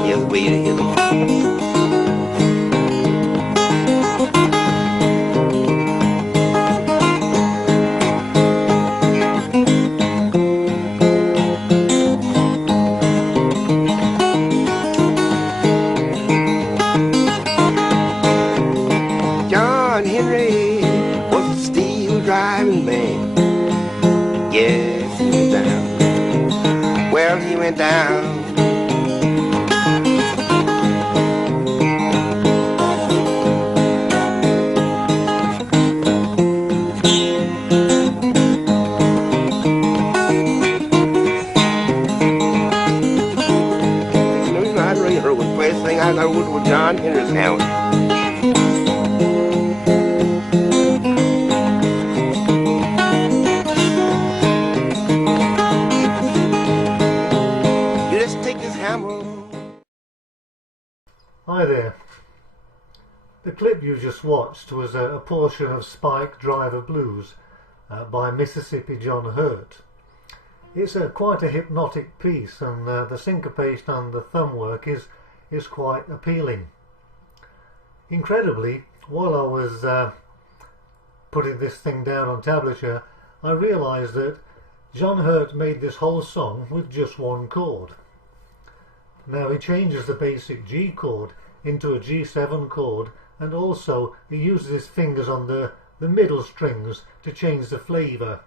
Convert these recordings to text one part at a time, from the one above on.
Here's the way to hit them. Driving man, yes, he went down. Well, he went down. You know, I really heard the first thing I got with John Henry's house. Hi there. The clip you just watched was a portion of Spike Driver Blues by Mississippi John Hurt. It's quite a hypnotic piece, and the syncopation and the thumb work is quite appealing. Incredibly, while I was putting this thing down on tablature, I realised that John Hurt made this whole song with just one chord. Now he changes the basic G chord into a G7 chord, and also he uses his fingers on the middle strings to change the flavour,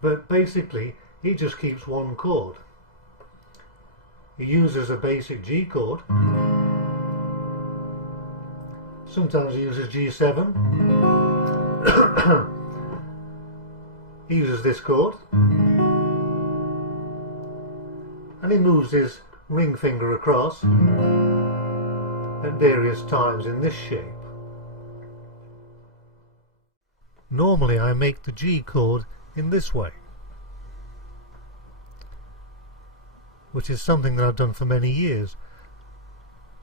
but basically he just keeps one chord. He uses a basic G chord, sometimes he uses G7, he uses this chord, and he moves his ring finger across at various times in this shape. Normally I make the G chord in this way, which is something that I've done for many years.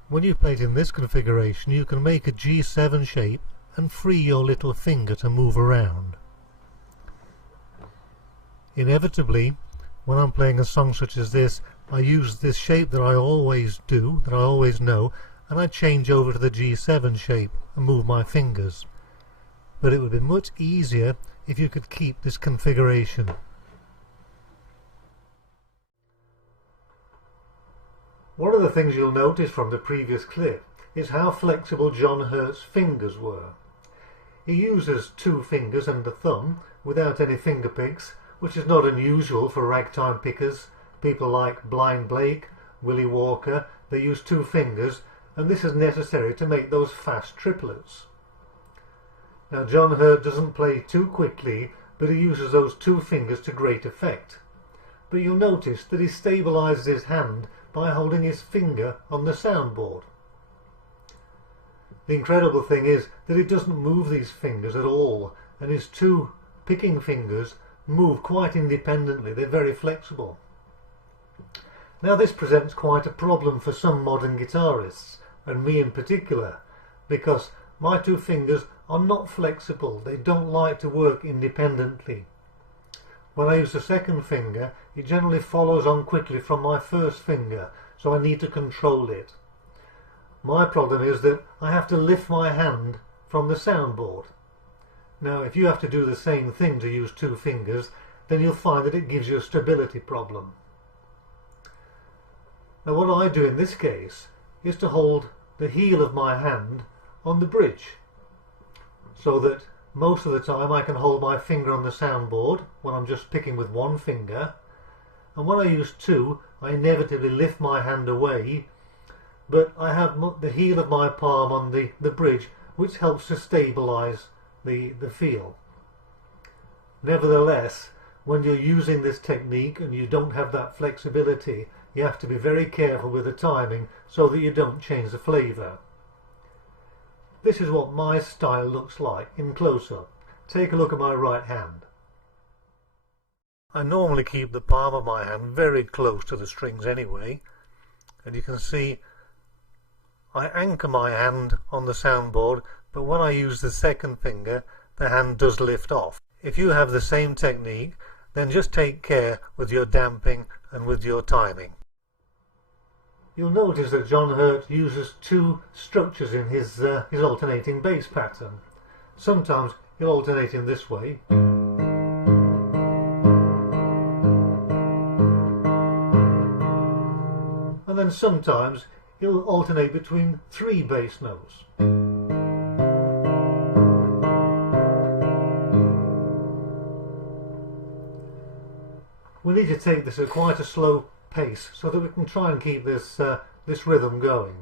When you play it in this configuration, you can make a G7 shape and free your little finger to move around. Inevitably, when I'm playing a song such as this, I use this shape that I always do, that I always know, and I change over to the G7 shape and move my fingers. But it would be much easier if you could keep this configuration. One of the things you'll notice from the previous clip is how flexible John Hurt's fingers were. He uses two fingers and the thumb without any finger picks, which is not unusual for ragtime pickers. People like Blind Blake, Willie Walker, they use two fingers, and this is necessary to make those fast triplets. Now John Hurt doesn't play too quickly, but he uses those two fingers to great effect. But you'll notice that he stabilises his hand by holding his finger on the soundboard. The incredible thing is that he doesn't move these fingers at all, and his two picking fingers move quite independently. They're very flexible. Now this presents quite a problem for some modern guitarists, and me in particular, because my two fingers are not flexible. They don't like to work independently. When I use the second finger, it generally follows on quickly from my first finger, so I need to control it. My problem is that I have to lift my hand from the soundboard. Now if you have to do the same thing to use two fingers, then you'll find that it gives you a stability problem. Now what I do in this case is to hold the heel of my hand on the bridge, so that most of the time I can hold my finger on the soundboard when I'm just picking with one finger, and when I use two I inevitably lift my hand away, but I have the heel of my palm on the bridge, which helps to stabilise the feel. Nevertheless, when you're using this technique and you don't have that flexibility, you have to be very careful with the timing so that you don't change the flavour. This is what my style looks like in close-up. Take a look at my right hand. I normally keep the palm of my hand very close to the strings anyway, and you can see I anchor my hand on the soundboard, but when I use the second finger the hand does lift off. if you have the same technique, then just take care with your damping and with your timing. You'll notice that John Hurt uses two structures in his alternating bass pattern. Sometimes he'll alternate in this way, and then sometimes he'll alternate between three bass notes. We need to take this at quite a slow pace so that we can try and keep this rhythm going.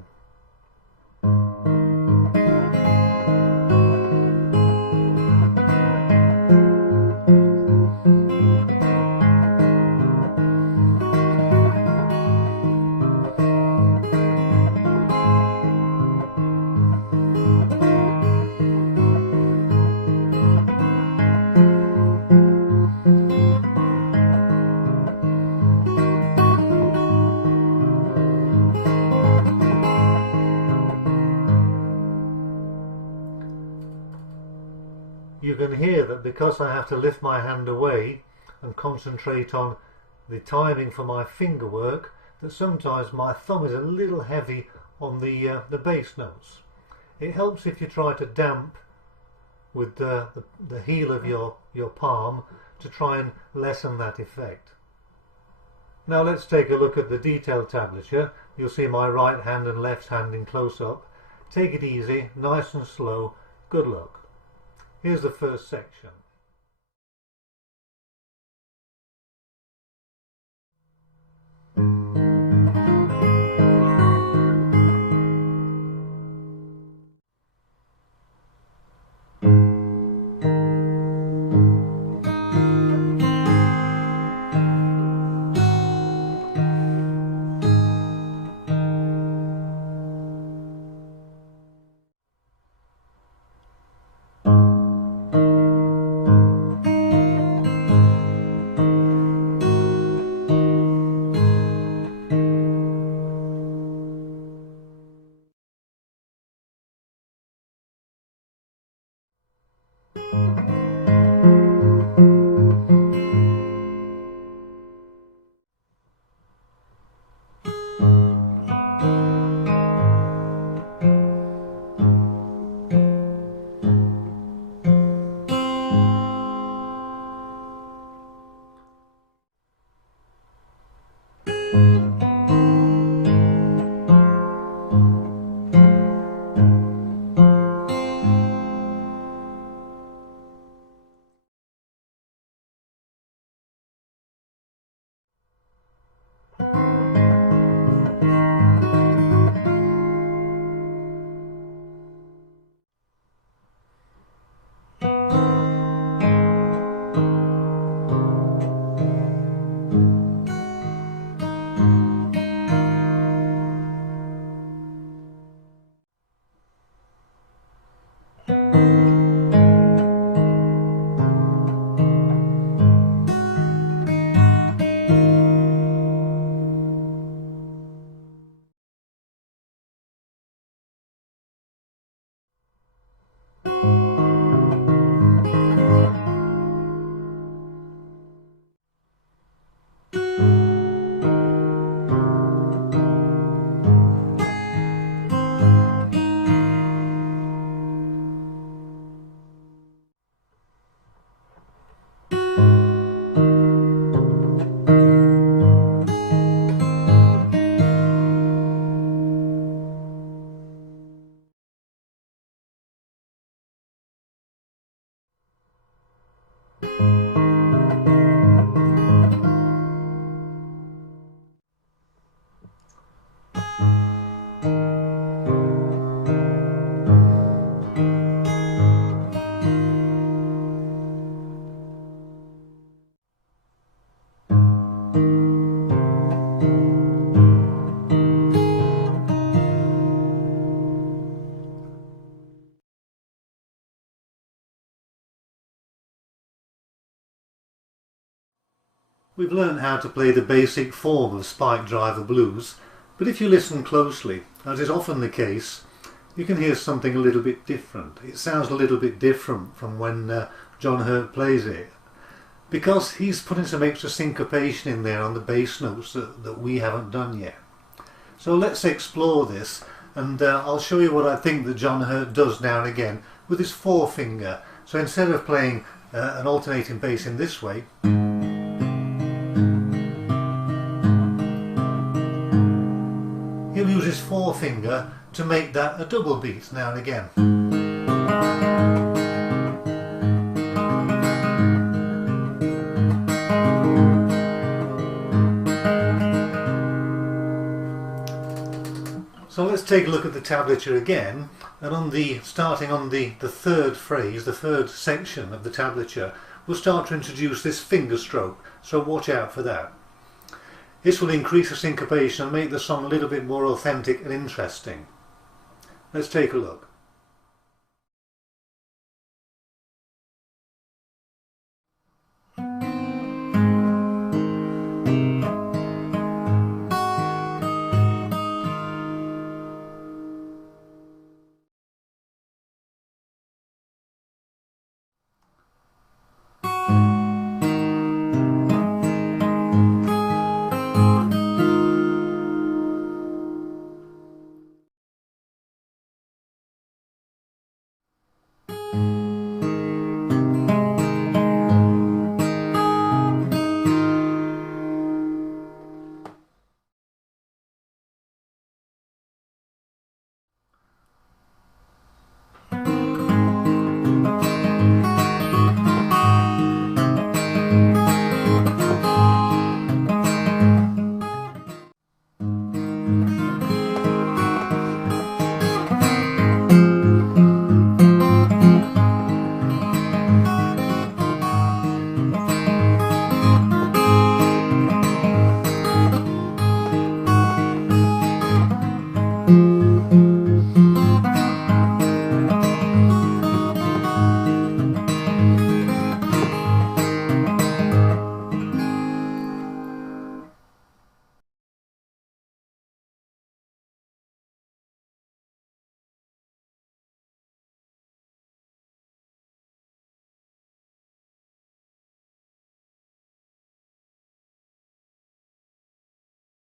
You can hear that because I have to lift my hand away and concentrate on the timing for my finger work, that sometimes my thumb is a little heavy on the bass notes. It helps if you try to damp with the heel of your palm to try and lessen that effect. Now let's take a look at the detail tablature. You'll see my right hand and left hand in close-up. Take it easy, nice and slow. Good luck. Here's the first section. We've learned how to play the basic form of spike driver blues, but if you listen closely, as is often the case, you can hear something a little bit different. It sounds a little bit different from when John Hurt plays it, because he's putting some extra syncopation in there on the bass notes that we haven't done yet. So let's explore this, and I'll show you what I think that John Hurt does now and again with his forefinger. So instead of playing an alternating bass in this way, he'll use his forefinger to make that a double beat now and again. So let's take a look at the tablature again, and starting on the third phrase, the third section of the tablature, we'll start to introduce this finger stroke, so watch out for that. This will increase the syncopation and make the song a little bit more authentic and interesting. Let's take a look.